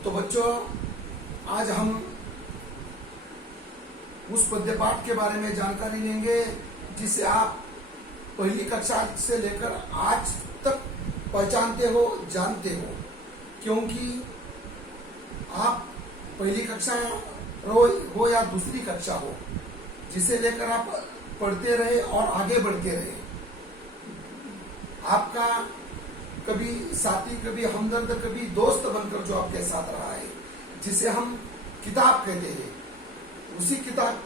तो बच्चों, आज हम उस पद्य पाठ के बारे में जानकारी लेंगे जिसे आप पहली कक्षा से लेकर आज तक पहचानते हो, जानते हो। क्योंकि आप पहली कक्षा हो या दूसरी कक्षा हो, जिसे लेकर आप पढ़ते रहे और आगे बढ़ते रहे। आपका कभी साथी, कभी हमदर्द, कभी दोस्त बनकर जो आपके साथ रहा है, जिसे हम किताब कहते हैं, उसी किताब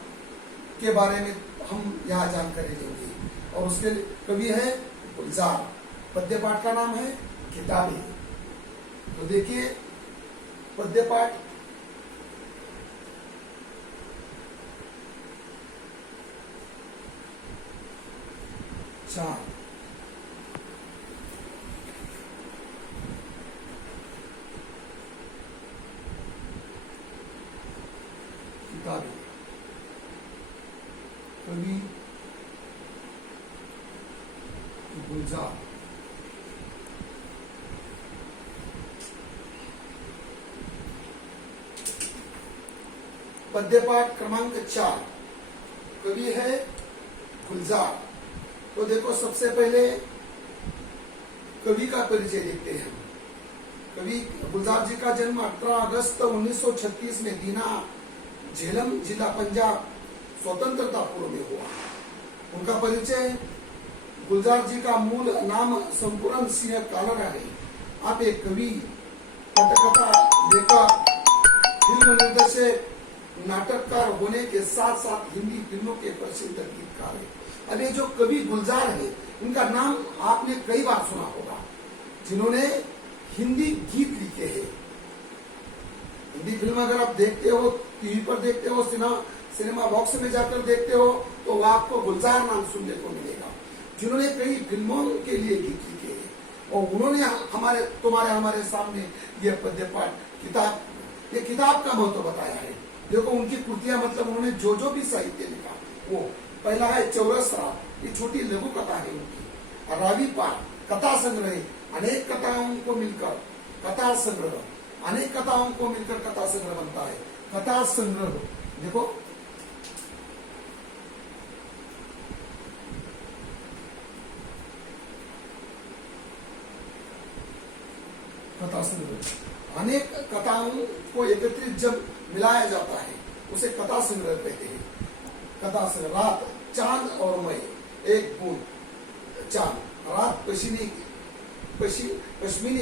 के बारे में हम यहाँ जानकारी लेंगे। और उसके कवि है गुलजार, पद्य पाठ का नाम है किताबें। तो देखिए पद्य पाठ चार, किताबें, कवि गुलजार। पद्य पाठ क्रमांक 4, कवि है गुलजार। तो देखो, सबसे पहले कवि का परिचय देखते हैं। कवि गुलजार जी का जन्म 18 अगस्त 1936 में दीना, झेलम जिला, पंजाब, स्वतंत्रता पूर्व में हुआ। उनका परिचय, गुलजार जी का मूल नाम संपूर्ण सिंह कालरा है। आप एक कवि, पटकथा, लेखक, फिल्म निर्देशक, नाटककार होने के साथ साथ हिंदी फिल्मों के प्रसिद्ध गीतकार है। अब ये जो कवि गुलजार है, इनका नाम आपने कई बार सुना होगा, जिन्होंने हिंदी गीत लिखे हैं। हिंदी फिल्म अगर आप देखते हो, टीवी पर देखते हो, सिनेमा बॉक्स में जाकर देखते हो, तो आपको गुलजार नाम सुनने को मिलेगा, जिन्होंने कई फिल्मों के लिए गीत लिखे हैं। और उन्होंने हमारे सामने ये पद्य पाठ किताब, ये किताब का महत्व बताया है। देखो उनकी कृतियां, मतलब उन्होंने जो जो भी साहित्य लिखा, वो पहला है चौरस रात, ये छोटी लघु कथा है उनकी। रावी पाठ, कथा संग्रह, अनेक कथाओं को मिलकर कथा संग्रह, अनेक कथाओं को मिलकर कथा संग्रह बनता है। कथा संग्रह देखो, कथा संग्रह, अनेक कथाओं को एकत्रित जब मिलाया जाता है, उसे कथा संग्रह कहते हैं। कथा संग्रह, रात, चांद और मैं, एक बूंद चांद, रात पश्मीने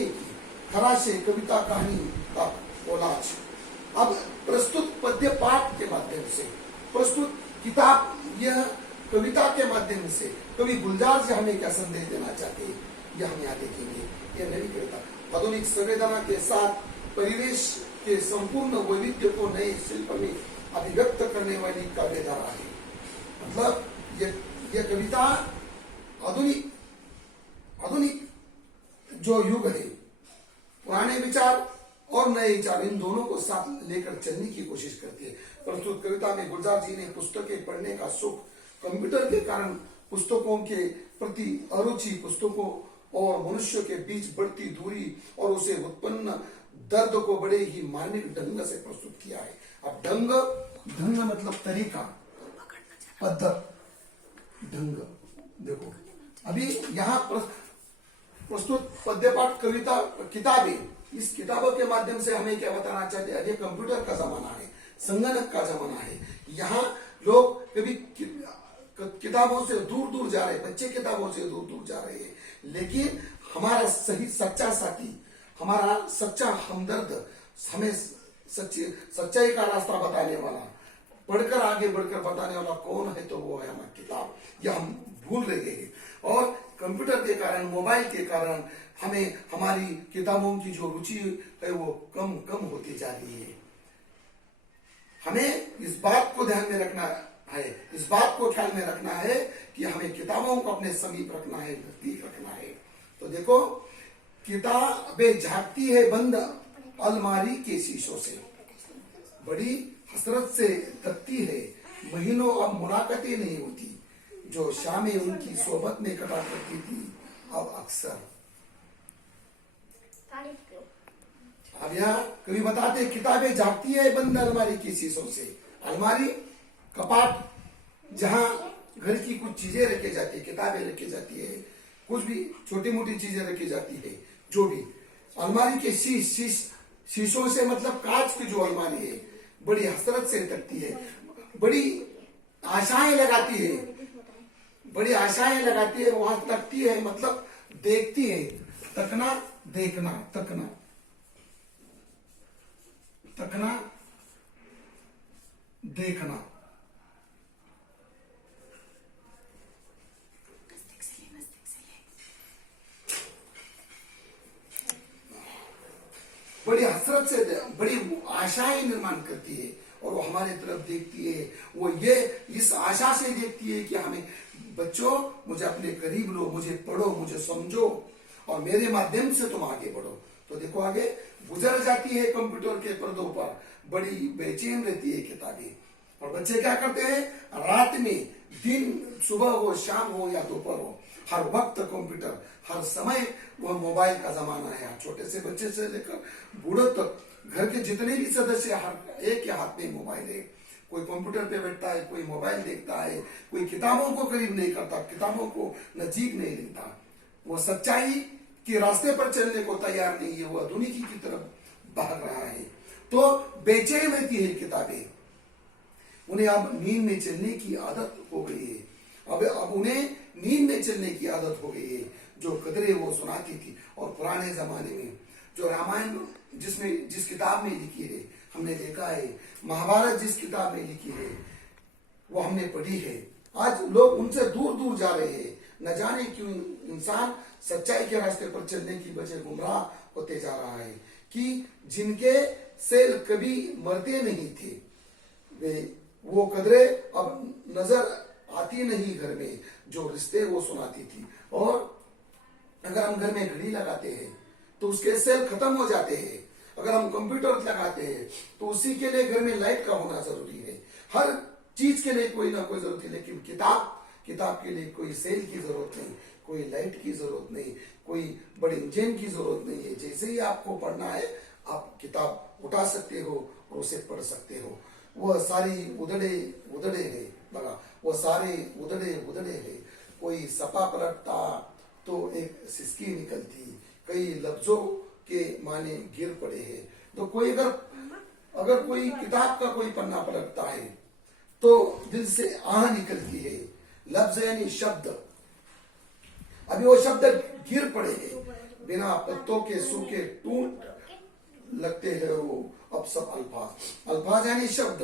की, खराशे, कविता कहानी का कोलाज। अब प्रस्तुत पद्य पाठ के माध्यम से, प्रस्तुत किताब, यह कविता के माध्यम से कवि गुलजार जी हमें क्या संदेश देना चाहते हैं, यह हम यहाँ देखेंगे। यह नई कविता आधुनिक संवेदना के साथ परिवेश के संपूर्ण वैविध्य को नए शिल्प में अभिव्यक्त करने वाली काव्यधारा है। मतलब यह कविता आधुनिक जो युग है, पुराने विचार और नए विचार, इन दोनों को साथ लेकर चलने की कोशिश करती है। प्रस्तुत कविता में गुलजार जी ने पुस्तकें पढ़ने का सुख, कंप्यूटर के कारण पुस्तकों के प्रति अरुचि, पुस्तकों और मनुष्य के बीच बढ़ती दूरी और उसे उत्पन्न दर्द को बड़े ही मार्मिक ढंग से प्रस्तुत किया है। अब ढंग मतलब तरीका, पद्धत, ढंग। देखो अभी यहाँ प्रस्तुत पद्य पाठ कविता किताबें, इस किताबों के माध्यम से हमें क्या बताना चाहते हैं? ये कंप्यूटर का जमाना है, संगणक का जमाना है। यहाँ लोग कभी किताबों से दूर दूर जा रहे हैं, बच्चे किताबों से दूर दूर जा रहे हैं, लेकिन हमारा सही सच्चा साथी, हमारा सच्चा हमदर्द, हमें सच्चाई का रास्ता बताने वाला, पढ़कर आगे बढ़कर बताने वाला कौन है? तो वो है हमारी किताब। यह हम भूल रहे हैं और कंप्यूटर के कारण, मोबाइल के कारण हमें हमारी किताबों की जो रुचि है वो कम कम होती जा रही है। हमें इस बात को ध्यान में रखना है, इस बात को ख्याल में रखना है कि हमें किताबों को अपने समीप रखना है, नजदीक रखना है। तो देखो, किताबें झांकती है बंद अलमारी के शीशों से, बड़ी हसरत से तकती है, महीनों अब मुलाकातें नहीं होती, जो शामें उनकी सोबत में कटा करती थी अब अक्सर। अब यहाँ कभी बताते हैं, किताबें जागती है बंद अलमारी की शीशों से। अलमारी, कपाट, जहाँ घर की कुछ चीजें रखी जाती है, किताबें रखी जाती है, कुछ भी छोटी मोटी चीजें रखी जाती है, जो भी अलमारी के शीशों से मतलब कांच की जो अलमारी है, बड़ी हसरत से तकती है, बड़ी आशाएं लगाती है, बड़ी आशाएं लगाती है, वहां तकती है मतलब देखती है। तकना, देखना, तकना, तकना, देखना। बड़ी हसरत से, बड़ी आशाएं निर्माण करती है और वो हमारे तरफ देखती है। वो ये इस आशा से देखती है कि हमें बच्चों, मुझे अपने करीब लो, मुझे पढ़ो, मुझे समझो और मेरे माध्यम से तुम आगे बढ़ो। तो देखो आगे गुजर जाती है कंप्यूटर के पर्दों पर, बड़ी बेचैन रहती है किताबें। और बच्चे क्या करते हैं, रात में, दिन, सुबह हो, शाम हो या दोपहर हो, हर वक्त कंप्यूटर, हर समय वह मोबाइल का जमाना है। छोटे से बच्चे से लेकर बूढ़े तक, घर के जितने भी सदस्य, हर एक के हाथ में मोबाइल है। कोई कंप्यूटर पे बैठता है, कोई मोबाइल देखता है, कोई किताबों को करीब नहीं करता, किताबों को नजीक नहीं लेता। वो सच्चाई के रास्ते पर चलने को तैयार नहीं है, वो आधुनिकी की तरफ भाग रहा है। तो बेचैन रहती है किताबें। उन्हें अब नींद में चलने की आदत हो गई है। अब उन्हें नींद में चलने की आदत हो गई है। जो कदरें वो सुनाती थी, और पुराने जमाने में जो रामायण जिस किताब में लिखी है, हमने देखा है, महाभारत जिस किताब में लिखी है वो हमने पढ़ी है। आज लोग उनसे दूर दूर जा रहे हैं। न जाने क्यों इंसान सच्चाई के रास्ते पर चलने की बजाय गुमराह होते जा रहा है। कि जिनके सेल कभी मरते नहीं थे, वो कदरें अब नजर आती नहीं घर में, जो रिश्ते वो सुनाती थी। और अगर हम घर में घड़ी लगाते हैं तो उसके सेल खत्म हो जाते हैं। अगर हम कंप्यूटर लगाते हैं तो उसी के लिए घर में लाइट का होना जरूरी है। हर चीज के लिए कोई ना कोई जरूरत है, लेकिन किताब के लिए कोई सेल की जरूरत नहीं, कोई लाइट की जरूरत नहीं, कोई बड़े इंजन की जरूरत नहीं है। जैसे ही आपको पढ़ना है, आप किताब उठा सकते हो और उसे पढ़ सकते हो। वह सारी उधड़े है, बगा वो सारे उधड़े है। कोई सपा पलटता तो एक सिसकी निकलती, कई लफ्जों के माने गिर पड़े हैं। तो कोई अगर कोई किताब का कोई पन्ना पलटता है तो दिल से आह निकलती है। लफ्ज यानी शब्द, अभी वो शब्द गिर पड़े हैं, बिना पत्तों के सूखे टूट लगते हैं वो अब सब अल्फाज यानी शब्द।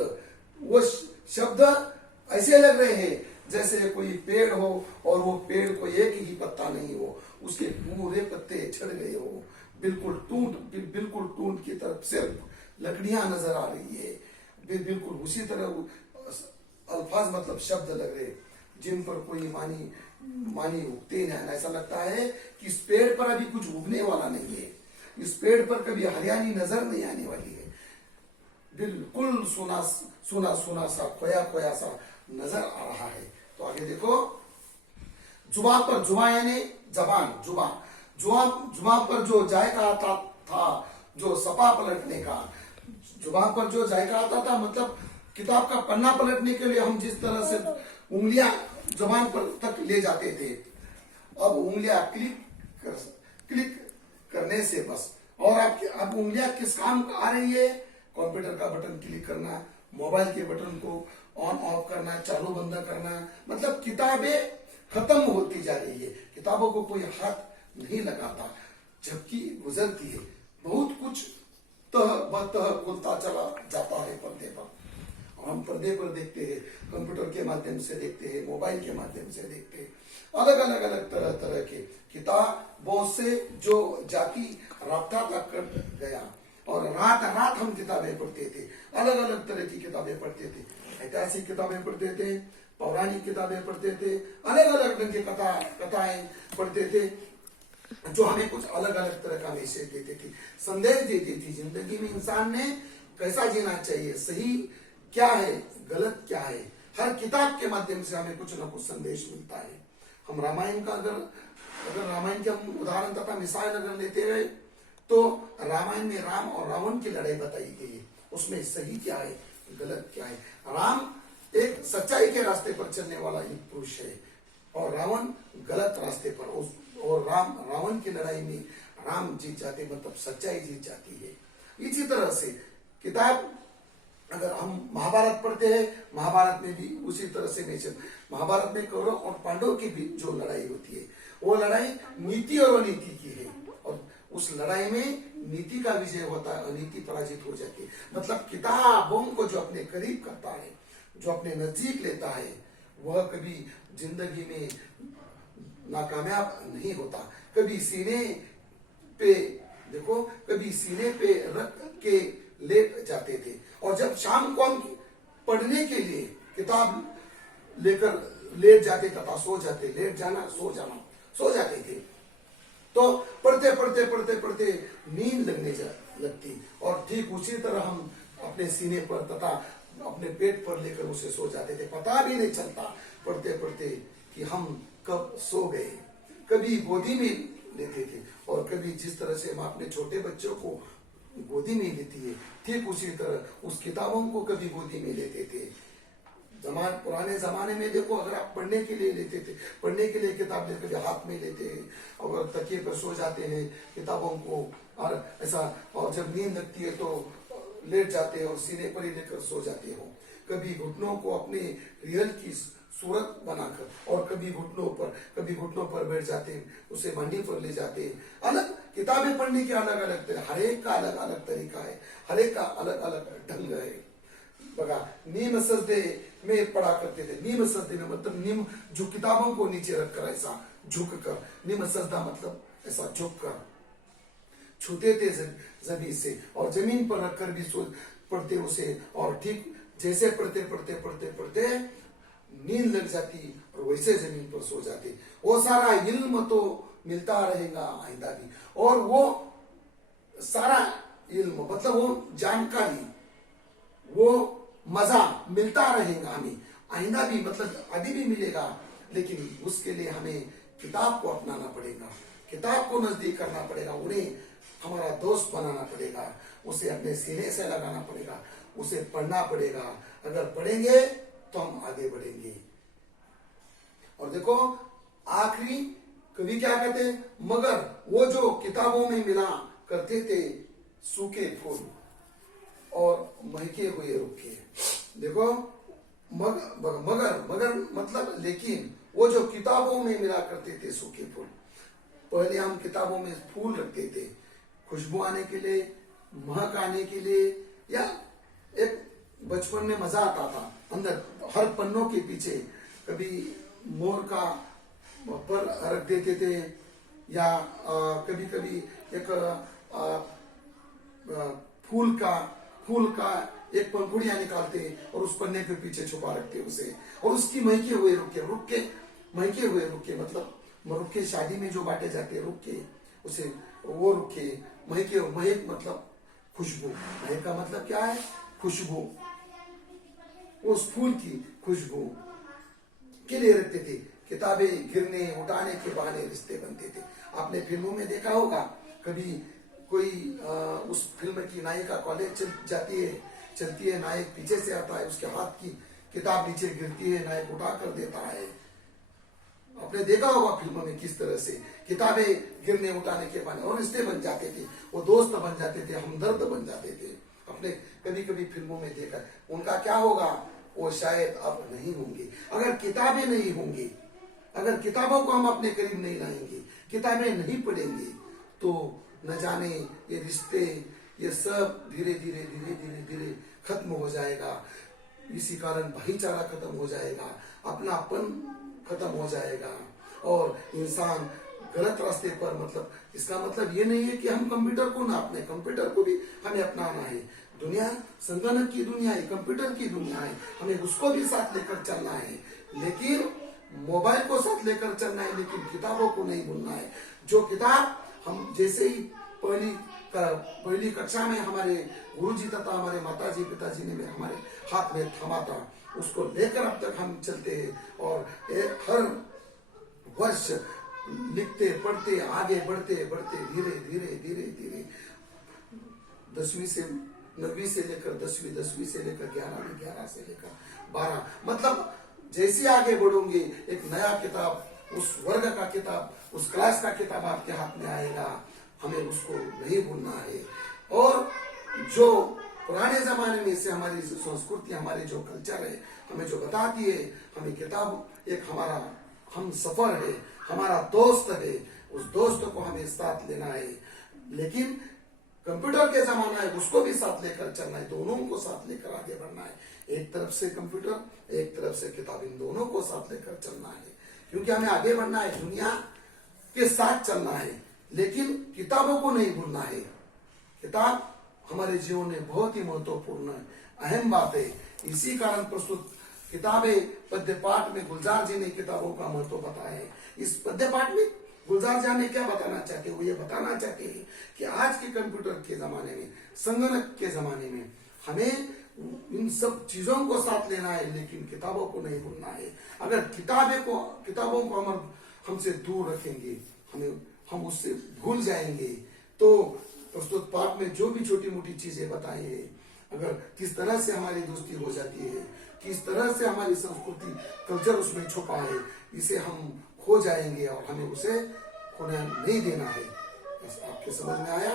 वो शब्द ऐसे लग रहे हैं जैसे कोई पेड़ हो और वो पेड़ को एक ही पत्ता नहीं हो, उसके पूरे पत्ते झड़ गए हो, बिल्कुल टूट की तरफ से लकड़ियां नजर आ रही है। बिल्कुल उसी तरह अल्फाज मतलब शब्द लग रहे, जिन पर कोई मानी उगते नहीं। ऐसा लगता है कि इस पेड़ पर अभी कुछ उगने वाला नहीं है, इस पेड़ पर कभी हरियाली नजर नहीं आने वाली है। बिल्कुल सुना सा खोया सा नजर आ रहा है। तो आगे देखो, जुबान पर, जुबान यानी जुबान पर जो जायका आता था, जो सपा पलटने का, जुबान पर जो जायका आता था मतलब किताब का पन्ना पलटने के लिए हम जिस तरह से उंगलियां जुबान पर तक ले जाते थे, अब उंगलियां क्लिक करने से बस। और अब उंगलियां किस काम आ रही है, कंप्यूटर का बटन क्लिक करना, मोबाइल के बटन को ऑन ऑफ करना, चालू बंद करना। मतलब किताबें खत्म होती जा रही है, किताबों को कोई हाथ नहीं लगाता, जबकि गुजरती है। बहुत कुछ तह बतह खुलता चला जाता है पर्दे पर। हम पर्दे पर देखते हैं, कंप्यूटर के माध्यम से देखते हैं, मोबाइल के माध्यम से देखते हैं, अलग तरह के किताबों से जो जाकी राब्ता तक कर गया। और रात हम किताबें पढ़ते थे, अलग तरह की किताबें पढ़ते थे, ऐतिहासिक किताबें पढ़ते थे, पौराणिक किताबें पढ़ते थे, अलग ढंग की कथाएं पढ़ते थे, जो हमें कुछ अलग तरह का मैसेज देते थे, संदेश देती थी। जिंदगी में इंसान ने कैसा जीना चाहिए, सही क्या है, गलत क्या है, हर किताब के माध्यम से हमें कुछ न कुछ संदेश मिलता है। हम रामायण का अगर रामायण के हम उदाहरण तथा मिसाल अगर लेते हैं तो रामायण में राम और रावण की लड़ाई बताई गई है, उसमें सही क्या है गलत क्या है। राम एक सच्चाई के रास्ते पर चलने वाला एक पुरुष है और रावण गलत रास्ते पर, और रावण की लड़ाई में राम जीत जाते, मतलब सच्चाई जीत जाती है। इसी तरह से किताब अगर हम महाभारत पढ़ते हैं, महाभारत में भी उसी तरह से नेचर, महाभारत में कौरव और पांडव की भी जो लड़ाई होती है वो लड़ाई नीति और अनीति की है, और उस लड़ाई में नीति का विजय होता है, अनीति पराजित हो जाती है। मतलब किताबों को जो अपने करीब करता है, जो अपने नजदीक लेता है, वह कभी जिंदगी में नाकामयाब नहीं होता। कभी सीने पे देखो, कभी सीने पे रख के लेट जाते थे, और जब शाम को हम पढ़ने के लिए किताब लेकर लेट जाते तथा सो जाते, लेट जाना सो जाना, सो जाते थे, तो पढ़ते पढ़ते पढ़ते पढ़ते नींद लगने लगती, और ठीक उसी तरह हम अपने सीने पर तथा अपने पेट पर लेकर उसे सो जाते थे। पता भी नहीं चलता पढ़ते पढ़ते कि हम कब सो गए। कभी गोदी में लेते थे, और कभी जिस तरह से हम अपने छोटे बच्चों को गोदी में लेती है, ठीक उसी तरह उस किताबों को कभी गोदी में लेते थे। पुराने जमाने में देखो, अगर आप पढ़ने के लिए लेते थे, पढ़ने के लिए किताब लेकर हाथ में लेते हैं, और तकिए पर सो जाते हैं किताबों को, और ऐसा, और जब नींद लगती है तो लेट जाते हैं और सीने पर ही लेकर सो जाते हो। कभी घुटनों को अपने रियल की सूरत बनाकर, और कभी घुटनों पर बैठ जाते हैं, उसे मंडी पर ले जाते हैं। अलग किताबें पढ़ने के अलग अलग तरीके, हर एक का अलग अलग तरीका है, हर एक का अलग अलग ढंग है। बगा नीम सजदे में पढ़ा करते थे। नीम सजदे में मतलब नीम, जो किताबों को नीचे रखकर ऐसा झुक कर, नीम सजदा मतलब ऐसा झुक कर छूते थे जमीन से, और जमीन पर रखकर भी पढ़ते उसे, और ठीक जैसे पढ़ते पढ़ते पढ़ते पढ़ते नींद लग जाती और वैसे जमीन पर सो जाते। वो सारा इल्म तो मिलता रहेगा आइंदा भी, और वो सारा इल्म मतलब वो जानकारी, वो मजा मिलता रहेगा हमें आइंदा भी, मतलब अभी भी मिलेगा, लेकिन उसके लिए हमें किताब को अपनाना पड़ेगा, किताब को नजदीक करना पड़ेगा, उन्हें हमारा दोस्त बनाना पड़ेगा, उसे अपने सीने से लगाना पड़ेगा, उसे पढ़ना पड़ेगा। अगर पढ़ेंगे तो हम आगे बढ़ेंगे। और देखो आखिरी कवि क्या कहते हैं, मगर वो जो किताबों में मिला करते थे सूखे फूल और महके हुए रुखे। देखो मगर मतलब लेकिन, वो जो किताबों में मिला करते थे सूखे फूल, पहले हम किताबों में फूल रखते थे खुशबू आने के लिए, महक आने के लिए, या एक बचपन में मजा आता था, अंदर हर पन्नों के पीछे कभी मोर का पर रख देते थे, या कभी कभी एक फूल का एक पंखुड़िया निकालते और उस पन्ने के पीछे छुपा रखते उसे, और उसकी महके हुए रुके मतलब रुके शादी में जो बांटे जाते रुके, उसे वो रुके महक मतलब खुशबू, महक का मतलब क्या है, खुशबू, उस फूल की खुशबू के लिए रखते थे। किताबें गिरने उठाने के बहाने रिश्ते बनते थे। आपने फिल्मों में देखा होगा, कभी कोई उस फिल्म की नायिका कॉलेज चलती है, नायक पीछे से आता है, उसके हाथ की किताब नीचे गिरती है, नायक उठा कर देता है। आपने देखा होगा फिल्मों में किस तरह से किताबें गिरने उठाने के बहाने और रिश्ते बन जाते थे, वो दोस्त बन जाते थे, हमदर्द बन जाते थे। आपने कभी कभी फिल्मों में देखा। उनका क्या होगा, वो शायद अब नहीं होंगे। अगर किताबें नहीं होंगी, अगर किताबों को हम अपने करीब नहीं लाएंगे, किताबें नहीं पढ़ेंगे, तो न जाने ये रिश्ते, ये सब धीरे धीरे धीरे धीरे धीरे खत्म हो जाएगा। इसी कारण भाईचारा खत्म हो जाएगा, अपनापन खत्म हो जाएगा, और इंसान गलत रास्ते पर, मतलब इसका मतलब ये नहीं है कि हम कंप्यूटर को ना अपने, कंप्यूटर को भी हमें अपनाना है। दुनिया संगणक की दुनिया है, कंप्यूटर की दुनिया है, हमें उसको भी साथ लेकर चलना है, लेकिन मोबाइल को साथ लेकर चलना है, लेकिन किताबों को नहीं भूलना है। जो किताब हम जैसे ही पहली कक्षा में हमारे गुरुजी तथा हमारे माताजी पिताजी ने हमारे हाथ में थमा था, उसको लेकर अब तक हम चलते हैं, और हर वर्ष लिखते पढ़ते आगे बढ़ते बढ़ते धीरे धीरे धीरे धीरे 10वीं से 9वीं से लेकर 10वीं 10वीं से लेकर 11वीं 11 से लेकर 12, मतलब जैसे आगे बढ़ोगे एक नया किताब, उस वर्ग का किताब, उस क्लास का किताब आपके हाथ में आएगा। हमें उसको नहीं भूलना है। और जो पुराने जमाने में से हमारी संस्कृति, हमारे जो कल्चर है, हमें जो बताती है, हमें किताब एक हमारा हम सफर है, हमारा दोस्त है, उस दोस्त को हमें साथ लेना है। लेकिन कंप्यूटर के जमाना है, उसको भी साथ लेकर चलना है, दोनों को साथ लेकर आगे बढ़ना है। एक तरफ से कंप्यूटर, एक तरफ से किताब, इन दोनों को साथ लेकर चलना है, क्योंकि हमें आगे बढ़ना है, दुनिया के साथ चलना है, लेकिन किताबों को नहीं भूलना है। किताब हमारे जीवन में बहुत ही महत्वपूर्ण अहम बात है। इसी कारण प्रस्तुत किताबें पद्य पाठ में गुलजार जी ने किताबों का महत्व बताया है। इस पद्य पाठ में गुलजार जी हमें क्या बताना चाहते हैं? वो ये बताना चाहते हैं कि आज के कंप्यूटर के जमाने में, संगणक के जमाने में हमें इन सब चीजों को साथ लेना है, लेकिन किताबों को नहीं भूलना है। अगर किताबों को हमसे दूर रखेंगे, हम उससे भूल जाएंगे, तो प्रस्तुत पाठ में जो भी छोटी मोटी चीजें बताई है, अगर किस तरह से हमारी दोस्ती हो जाती है, किस तरह से हमारी संस्कृति कल्चर उसमें छुपा है, इसे हम खो जाएंगे और हमें उसे खोने नहीं देना है। बस आपके समझ में आया?